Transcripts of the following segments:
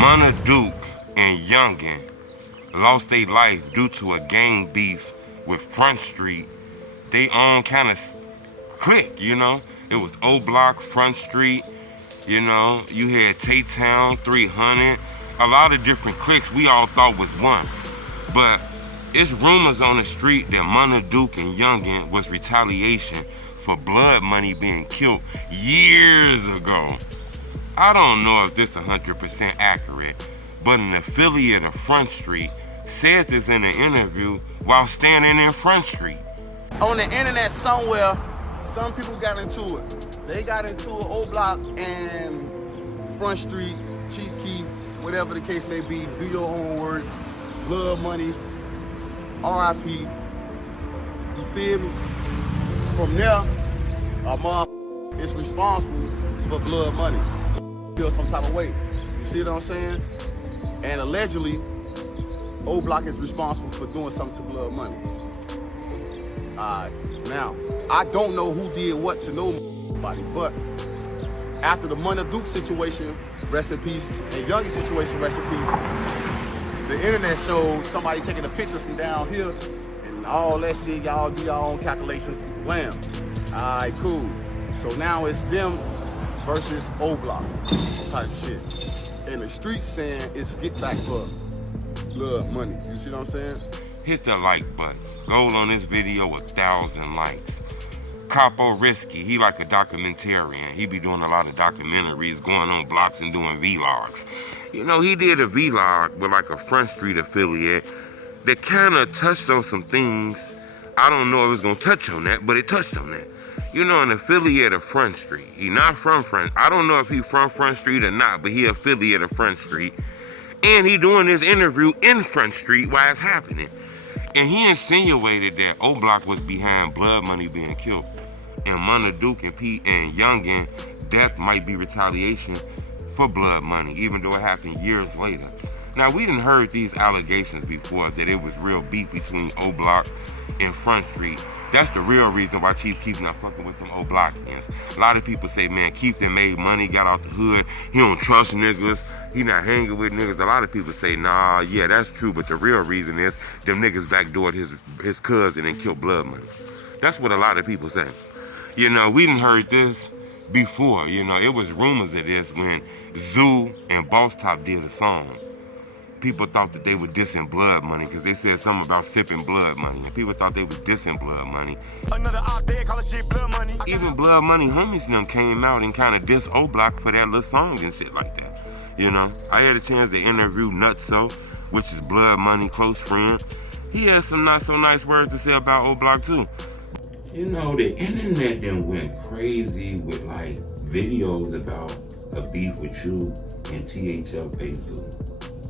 Munna and Younggin lost their life due to a gang beef with Front Street. They own kind of clique, you know. It was O Block, Front Street, you know. You had Tay-Town, 300, a lot of different cliques we all thought was one. But it's rumors on the street that Munna and Younggin was retaliation for Blood Money being killed years ago. I don't know if this is 100% accurate, but an affiliate of Front Street said this in an interview while standing in Front Street. On the internet somewhere, some people got into it. They got into it, O Block and Front Street, Chief Keef, whatever the case may be, do your homework, Blood Money, R.I.P. You feel me? From there, a mother is responsible for Blood Money. Feel some type of way. You see what I'm saying? And allegedly, O Block is responsible for doing something to Blood Money. Now, I don't know who did what to nobody, but after the Munna situation, rest in peace, and Younggin situation, rest in peace, the internet showed somebody taking a picture from down here and all that shit. Y'all do your own calculations. Blam. Alright, cool. So now it's them versus O Block type shit. And the streets saying it's get back for Blood Money. You see what I'm saying? Hit the like button. Goal on this video, 1,000 likes. Capo Risky, he like a documentarian. He be doing a lot of documentaries, going on blocks and doing vlogs. You know, he did a vlog with like a Front Street affiliate that kind of touched on some things. I don't know if it was gonna touch on that, but it touched on that. You know, an affiliate of Front Street. He not from Front. I don't know if he from Front Street or not, but he affiliate of Front Street. And he doing this interview in Front Street while it's happening. And he insinuated that O Block was behind Blood Money being killed. And Munna and Pete and Younggin, death might be retaliation for Blood Money, even though it happened years later. Now, we didn't heard these allegations before that it was real beef between O Block and Front Street. That's the real reason why Chief Keef not fucking with them O Blockians. A lot of people say, man, Keef that made money, got out the hood, he don't trust niggas, he not hanging with niggas. A lot of people say, nah, yeah, that's true, but the real reason is them niggas backdoored his cousin and killed Blood Money. That's what a lot of people say. You know, we didn't heard this before. You know, it was rumors of this when Zoo and Boss Top did a song. People thought that they were dissing Blood Money because they said something about sipping Blood Money, and people thought they was dissing Blood Money. Even Blood Money homies and them came out and kind of dissed O Block for that little song and shit like that. You know, I had a chance to interview Nutso, which is Blood Money close friend. He had some not so nice words to say about O Block too. You know, the internet then went crazy with like videos about a beef with you and THL Basil,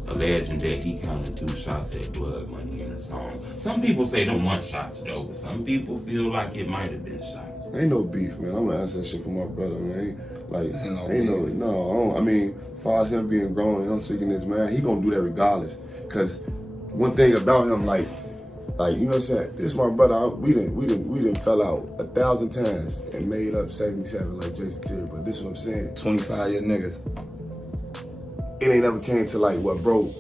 alleging that he kind of threw shots at Blood Money in the song. Some people say them one shots though, but some people feel like it might have been shots. Ain't no beef, man. I'm gonna answer that shit for my brother, man. I mean, as far as him being grown and him speaking this, man, he gonna do that regardless. Cause one thing about him, like you know what I'm saying? This my brother. We didn't fell out 1,000 times and made up 77 like Jason Terry. But this is what I'm saying. 25-year niggas. It ain't never came to like what bro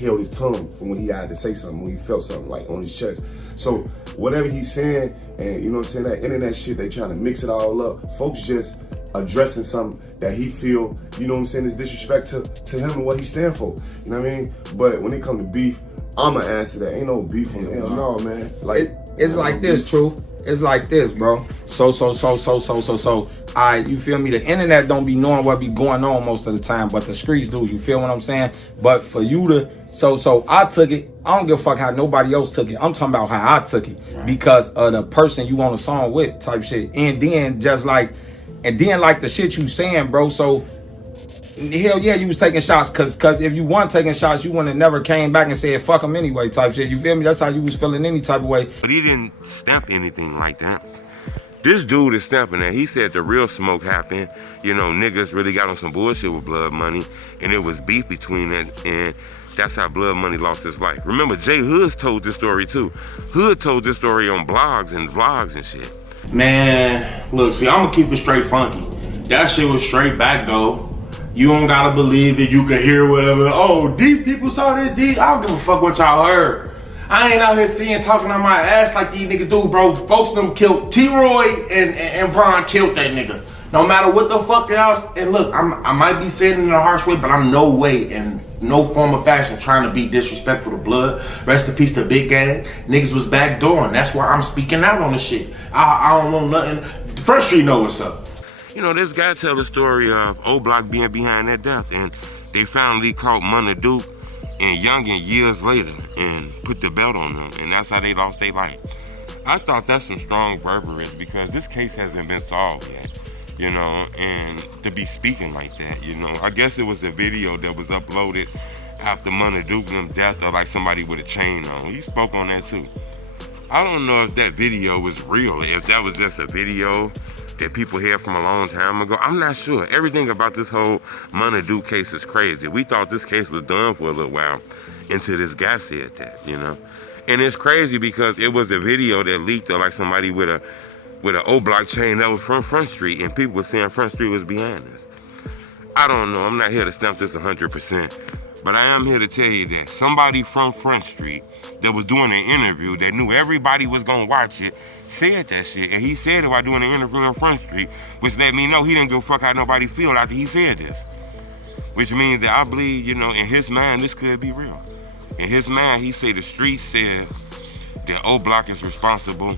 held his tongue from when he had to say something, when he felt something like on his chest. So whatever he's saying, and you know what I'm saying, that internet shit, they trying to mix it all up. Folks just addressing something that he feel, you know what I'm saying, is disrespect to him and what he stand for. You know what I mean? But when it come to beef, I'ma answer that. Ain't no beef from hell, no, man. Like it's like this, beef. Truth. It's like this, bro. So. Alright, you feel me? The internet don't be knowing what be going on most of the time, but the streets do. You feel what I'm saying? But for you to, so I took it. I don't give a fuck how nobody else took it. I'm talking about how I took it because of the person you on a song with, type shit. And then like the shit you saying, bro. So hell yeah, you was taking shots, cause if you weren't taking shots, you wouldn't have never came back and said fuck him anyway, type shit. You feel me? That's how you was feeling any type of way. But he didn't stamp anything like that. This dude is stamping that. He said the real smoke happened. You know, niggas really got on some bullshit with Blood Money, and it was beef between that, and that's how Blood Money lost his life. Remember, Jay Hood's told this story too. Hood told this story on blogs and vlogs and shit. Man, look, see, I'm gonna keep it straight funky. That shit was straight back though. You don't gotta believe it. You can hear whatever. Oh, these people saw this. I don't give a fuck what y'all heard. I ain't out here seeing talking on my ass like these niggas do, bro. Folks them killed T-Roy and Vaughn killed that nigga. No matter what the fuck else. And look, I might be saying it in a harsh way, but I'm no way in no form of fashion trying to be disrespectful to blood. Rest in peace to Big Gang. Niggas was backdooring. That's why I'm speaking out on the shit. I don't know nothing. The First Street know what's up. You know, this guy tell the story of O Block being behind that death, and they finally caught Munna Duke and Younggin years later and put the belt on them, and that's how they lost their life. I thought that's some strong verbiage because this case hasn't been solved yet, you know, and to be speaking like that, you know. I guess it was the video that was uploaded after Munna Duke them death, or like somebody with a chain on. He spoke on that too. I don't know if that video was real, if that was just a video that people hear from a long time ago. I'm not sure. Everything about this whole Munna Duke case is crazy. We thought this case was done for a little while until this guy said that, you know. And it's crazy because it was a video that leaked of like somebody with an O Block chain that was from Front Street, and people were saying Front Street was behind this. I don't know. I'm not here to stamp this 100%, but I am here to tell you that somebody from Front Street that was doing an interview that knew everybody was gonna watch it said that shit, and he said it while doing an interview on Front Street, which let me know he didn't give a fuck how nobody feel after he said this. Which means that I believe, you know, in his mind, this could be real. In his mind, he say the street said that O Block is responsible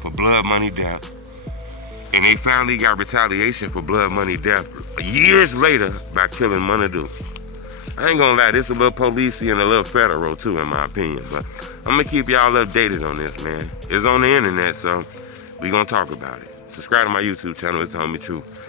for Blood Money death, and they finally got retaliation for Blood Money death years later by killing Munna Duke. I ain't gonna lie, this a little policey and a little federal too, in my opinion, but I'm gonna keep y'all updated on this, man. It's on the internet, so we gonna talk about it. Subscribe to my YouTube channel, it's the homie Truth.